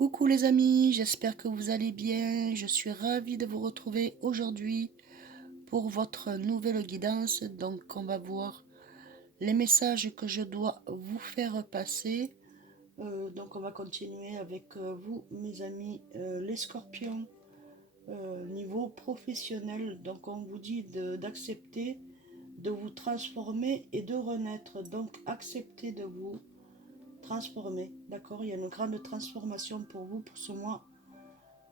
Coucou les amis, j'espère que vous allez bien. Je suis ravie de vous retrouver aujourd'hui pour votre nouvelle guidance. Donc on va voir les messages que je dois vous faire passer. Donc on va continuer avec vous mes amis les scorpions niveau professionnel. Donc on vous dit d'accepter de vous transformer et de renaître. Donc acceptez de vous transformer. D'accord, il y a une grande transformation pour vous pour ce mois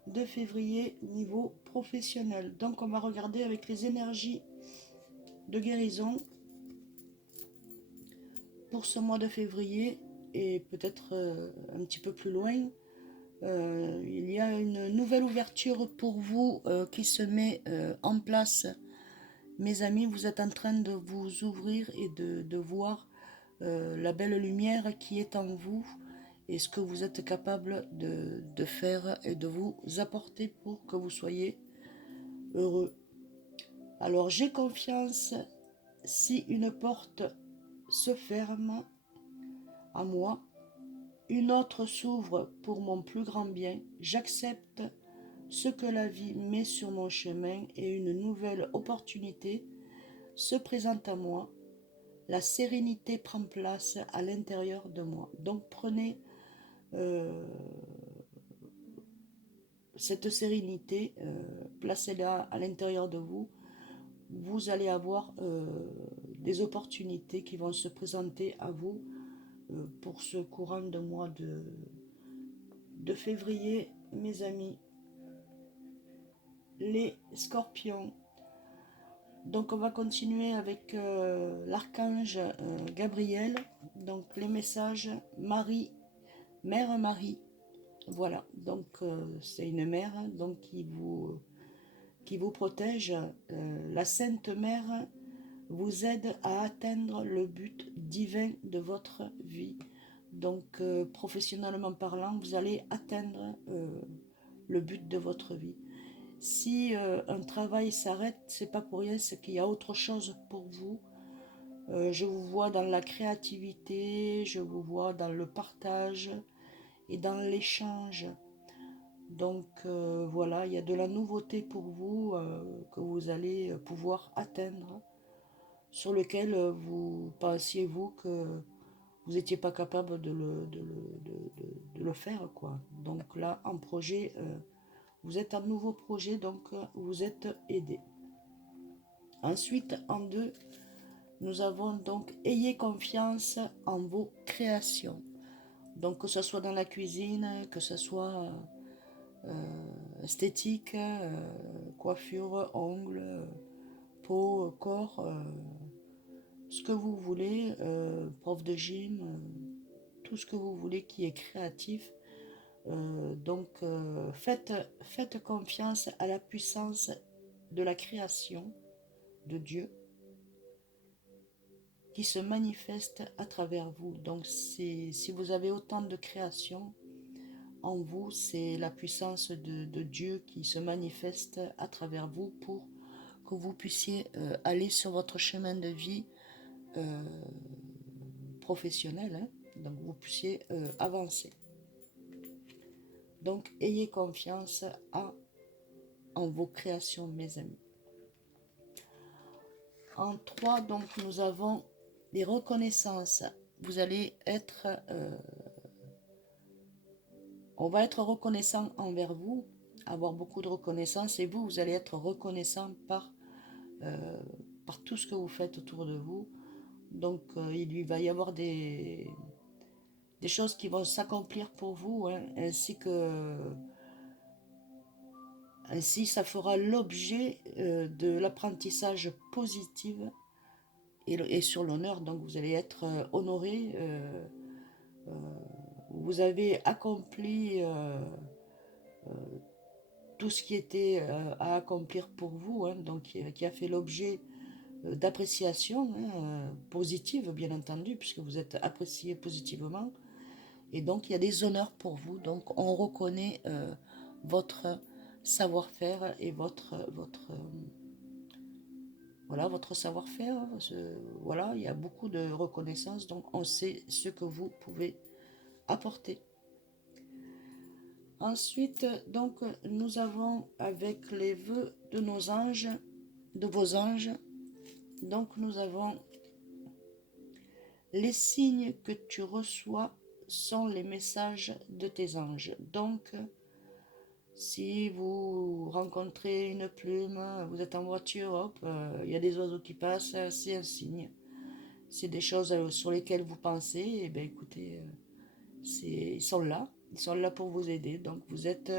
de février niveau professionnel. Donc on va regarder avec les énergies de guérison pour ce mois de février et peut-être un petit peu plus loin. Il y a une nouvelle ouverture pour vous qui se met en place. Mes amis, vous êtes en train de vous ouvrir et de voir la belle lumière qui est en vous et ce que vous êtes capable de faire et de vous apporter pour que vous soyez heureux. Alors j'ai confiance, si une porte se ferme à moi, une autre s'ouvre pour mon plus grand bien. J'accepte ce que la vie met sur mon chemin et une nouvelle opportunité se présente à moi. La sérénité prend place à l'intérieur de moi. Donc prenez cette sérénité, placez-la à l'intérieur de vous. Vous allez avoir des opportunités qui vont se présenter à vous pour ce courant de mois de février, mes amis, les scorpions. Donc on va continuer avec l'archange Gabriel. Donc les messages Marie, Mère Marie. Voilà, donc c'est une mère donc qui vous protège. La Sainte Mère vous aide à atteindre le but divin de votre vie. Donc, professionnellement parlant, vous allez atteindre le but de votre vie. Si un travail s'arrête, c'est pas pour rien, c'est qu'il y a autre chose pour vous. Je vous vois dans la créativité, je vous vois dans le partage et dans l'échange. Donc voilà, il y a de la nouveauté pour vous que vous allez pouvoir atteindre, sur lequel vous pensiez vous que vous n'étiez pas capable de le faire, quoi. Donc là, en projet, vous êtes un nouveau projet, donc vous êtes aidé. Ensuite, en deux, nous avons donc ayez confiance en vos créations. Donc que ce soit dans la cuisine, que ce soit esthétique, coiffure, ongles, peau, corps, ce que vous voulez, prof de gym, tout ce que vous voulez qui est créatif. Donc faites confiance à la puissance de la création de Dieu qui se manifeste à travers vous. Donc si vous avez autant de création en vous, c'est la puissance de Dieu qui se manifeste à travers vous pour que vous puissiez aller sur votre chemin de vie professionnel, hein, donc vous puissiez avancer. Donc ayez confiance en vos créations, mes amis. En 3, donc nous avons les reconnaissances. Vous allez être, on va être reconnaissant envers vous, avoir beaucoup de reconnaissance, et vous, vous allez être reconnaissant par tout ce que vous faites autour de vous. Donc il va y avoir des choses qui vont s'accomplir pour vous, hein, ainsi ça fera l'objet de l'apprentissage positif et sur l'honneur. Donc vous allez être honoré, vous avez accompli tout ce qui était à accomplir pour vous, hein, donc qui a fait l'objet d'appréciation, hein, positive bien entendu, puisque vous êtes apprécié positivement. Et donc il y a des honneurs pour vous. Donc on reconnaît votre savoir-faire et voilà, votre savoir-faire. Voilà, il y a beaucoup de reconnaissance. Donc on sait ce que vous pouvez apporter. Ensuite, donc, nous avons avec les vœux de nos anges, de vos anges, donc nous avons les signes que tu reçois sont les messages de tes anges. Donc, si vous rencontrez une plume, vous êtes en voiture, hop, il y a des oiseaux qui passent, c'est un signe. C'est des choses sur lesquelles vous pensez, et bien écoutez, ils sont là pour vous aider, donc vous êtes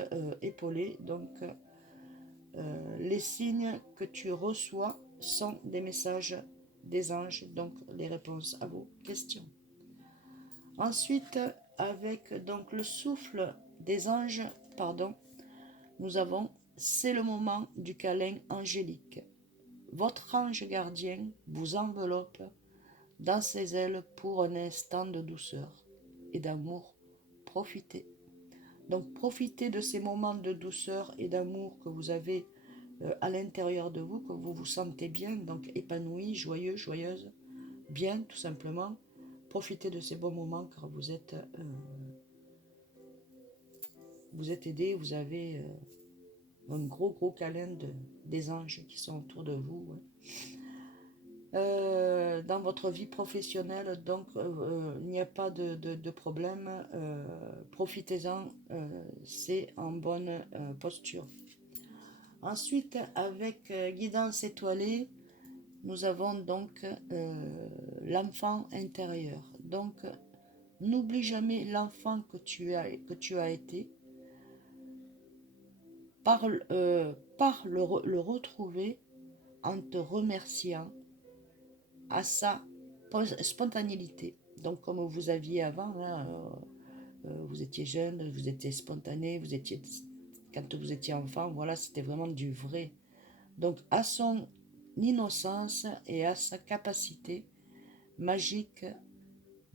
épaulé. Donc les signes que tu reçois sont des messages des anges, donc les réponses à vos questions. Ensuite, avec donc le souffle des anges, pardon, nous avons c'est le moment du câlin angélique. Votre ange gardien vous enveloppe dans ses ailes pour un instant de douceur et d'amour. Profitez. Donc profitez de ces moments de douceur et d'amour que vous avez à l'intérieur de vous, que vous vous sentez bien, donc épanoui, joyeux, joyeuse, bien tout simplement. Profitez de ces bons moments car vous êtes aidé, vous avez un gros câlin des anges qui sont autour de vous. Ouais. Dans votre vie professionnelle, donc il n'y a pas de problème, profitez-en, c'est en bonne posture. Ensuite, avec guidance étoilée, nous avons donc l'enfant intérieur. Donc, n'oublie jamais l'enfant que tu as été, par le retrouver en te remerciant à sa spontanéité. Donc comme vous aviez avant, hein, vous étiez jeune, vous étiez spontané, quand vous étiez enfant, voilà, c'était vraiment du vrai. Donc à son innocence et à sa capacité magique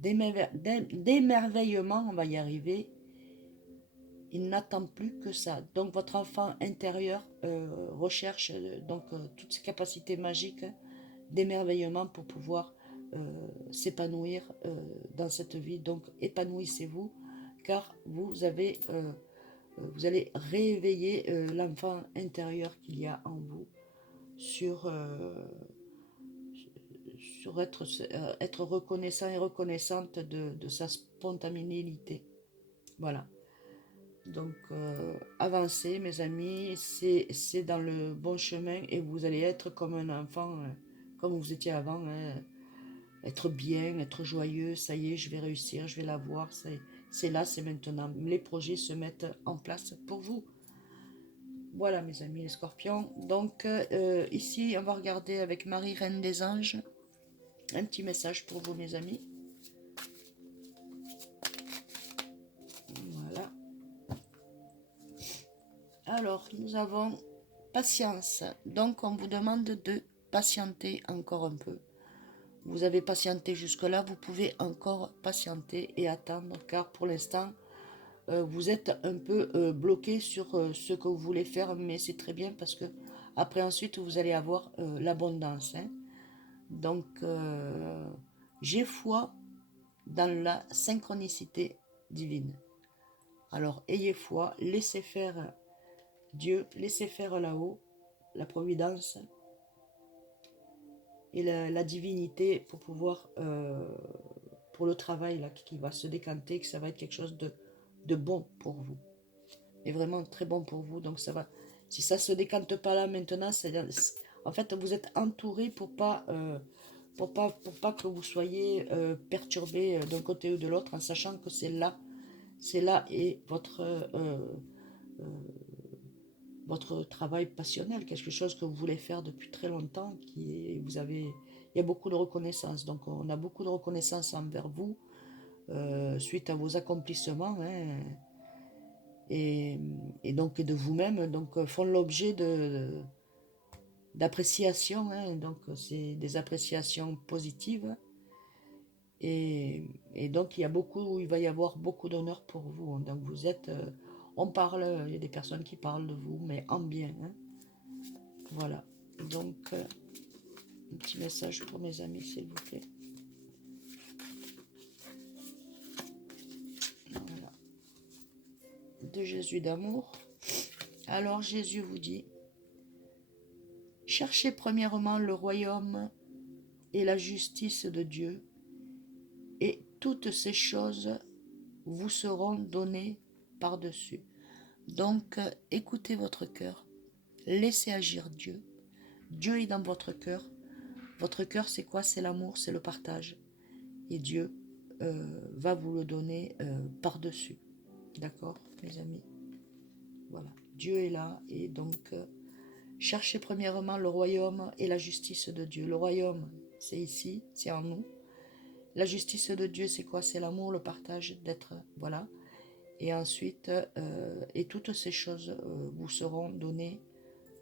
d'émerveillement, on va y arriver, il n'attend plus que ça. Donc votre enfant intérieur recherche toutes ses capacités magiques d'émerveillement pour pouvoir s'épanouir dans cette vie. Donc épanouissez-vous car vous allez réveiller l'enfant intérieur qu'il y a en vous sur être reconnaissant et reconnaissante de sa spontanéité. Voilà. Donc avancez mes amis, c'est dans le bon chemin et vous allez être comme un enfant, comme vous étiez avant, hein, être bien, être joyeux, ça y est, je vais réussir, je vais l'avoir, c'est là, c'est maintenant. Les projets se mettent en place pour vous. Voilà mes amis les scorpions. Donc ici, on va regarder avec Marie, Reine des Anges, un petit message pour vous mes amis. Voilà. Alors, nous avons patience. Donc, on vous demande de patienter encore un peu. Vous avez patienté jusque-là, vous pouvez encore patienter et attendre, car pour l'instant, vous êtes un peu bloqué sur ce que vous voulez faire, mais c'est très bien parce que après ensuite, vous allez avoir l'abondance. Hein. Donc, j'ai foi dans la synchronicité divine. Alors, ayez foi, laissez faire Dieu, laissez faire là-haut la providence et la divinité pour pouvoir, pour le travail là, qui va se décanter, que ça va être quelque chose de bon pour vous. Et vraiment très bon pour vous. Donc ça va, si ça se décante pas là maintenant, en fait vous êtes entouré pour pas que vous soyez perturbé d'un côté ou de l'autre, en sachant que c'est là et votre travail passionnel, quelque chose que vous voulez faire depuis très longtemps, il y a beaucoup de reconnaissance. Donc on a beaucoup de reconnaissance envers vous suite à vos accomplissements hein, et donc de vous-même, donc font l'objet d'appréciation. Hein, donc c'est des appréciations positives et donc il va y avoir beaucoup d'honneur pour vous. Donc vous êtes, il y a des personnes qui parlent de vous, mais en bien. Hein. Voilà. Donc, un petit message pour mes amis, s'il vous plaît. Voilà. de Jésus d'amour. Alors Jésus vous dit, cherchez premièrement le royaume et la justice de Dieu, et toutes ces choses vous seront données par-dessus. Donc, écoutez votre cœur, laissez agir Dieu. Dieu est dans votre cœur. Votre cœur, c'est quoi? C'est l'amour, c'est le partage. Et Dieu va vous le donner par-dessus. D'accord, mes amis? Voilà, Dieu est là, et donc cherchez premièrement le royaume et la justice de Dieu. Le royaume, c'est ici, c'est en nous. La justice de Dieu, c'est quoi? C'est l'amour, le partage, d'être, voilà. Et ensuite, et toutes ces choses vous seront données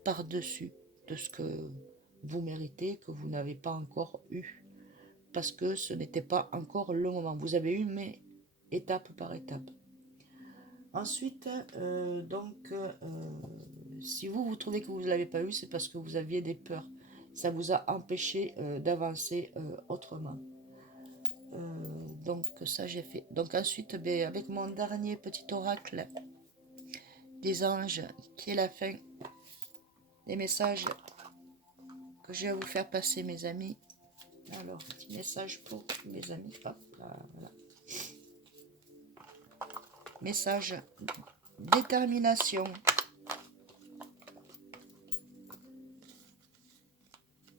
par-dessus de ce que vous méritez, que vous n'avez pas encore eu. Parce que ce n'était pas encore le moment. Vous avez eu, mais étape par étape. Ensuite, si vous trouvez que vous ne l'avez pas eu, c'est parce que vous aviez des peurs. Ça vous a empêché d'avancer autrement. Donc ça j'ai fait. Donc ensuite, avec mon dernier petit oracle des anges, qui est la fin des messages que je vais vous faire passer, mes amis. Alors, petit message pour mes amis. Hop, là, voilà. Message détermination.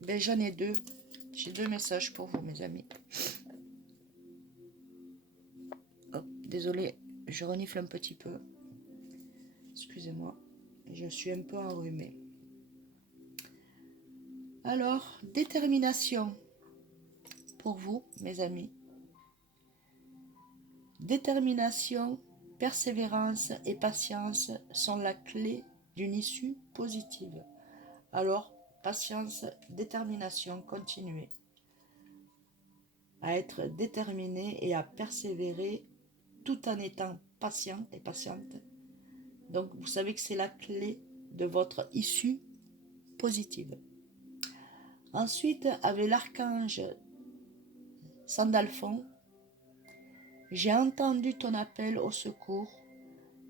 J'en ai deux. J'ai deux messages pour vous, mes amis. Oh, désolé, je renifle un petit peu. Excusez-moi, je suis un peu enrhumée. Alors, détermination pour vous, mes amis. Détermination, persévérance et patience sont la clé d'une issue positive. Alors, patience, détermination, continuez à être déterminé et à persévérer tout en étant patient et patiente. Donc, vous savez que c'est la clé de votre issue positive. Ensuite, avec l'archange Sandalphon, j'ai entendu ton appel au secours.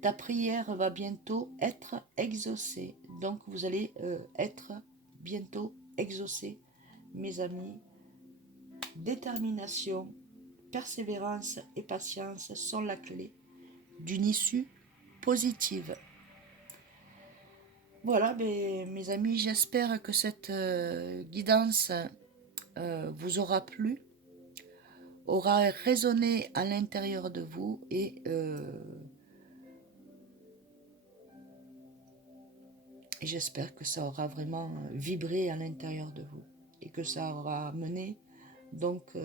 Ta prière va bientôt être exaucée. Donc, vous allez être bientôt exaucés, mes amis. Détermination, persévérance et patience sont la clé d'une issue positive. Voilà, mes amis, j'espère que cette guidance vous aura plu, aura résonné à l'intérieur de vous, et j'espère que ça aura vraiment vibré à l'intérieur de vous et que ça aura mené donc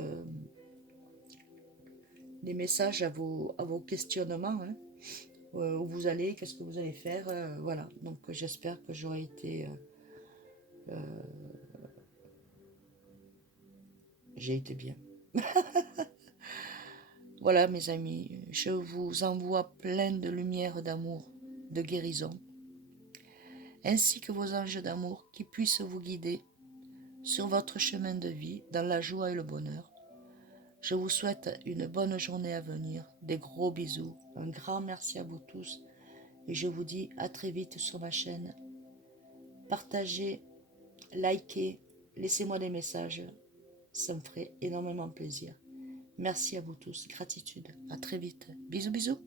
des messages à vos questionnements, hein, où vous allez, qu'est-ce que vous allez faire, voilà. Donc j'espère que j'aurai été j'ai été bien. Voilà, mes amis, je vous envoie plein de lumière, d'amour, de guérison, ainsi que vos anges d'amour qui puissent vous guider sur votre chemin de vie dans la joie et le bonheur. Je vous souhaite une bonne journée à venir, des gros bisous, un grand merci à vous tous, et je vous dis à très vite sur ma chaîne. Partagez, likez, laissez-moi des messages, ça me ferait énormément plaisir. Merci à vous tous, gratitude, à très vite, bisous bisous.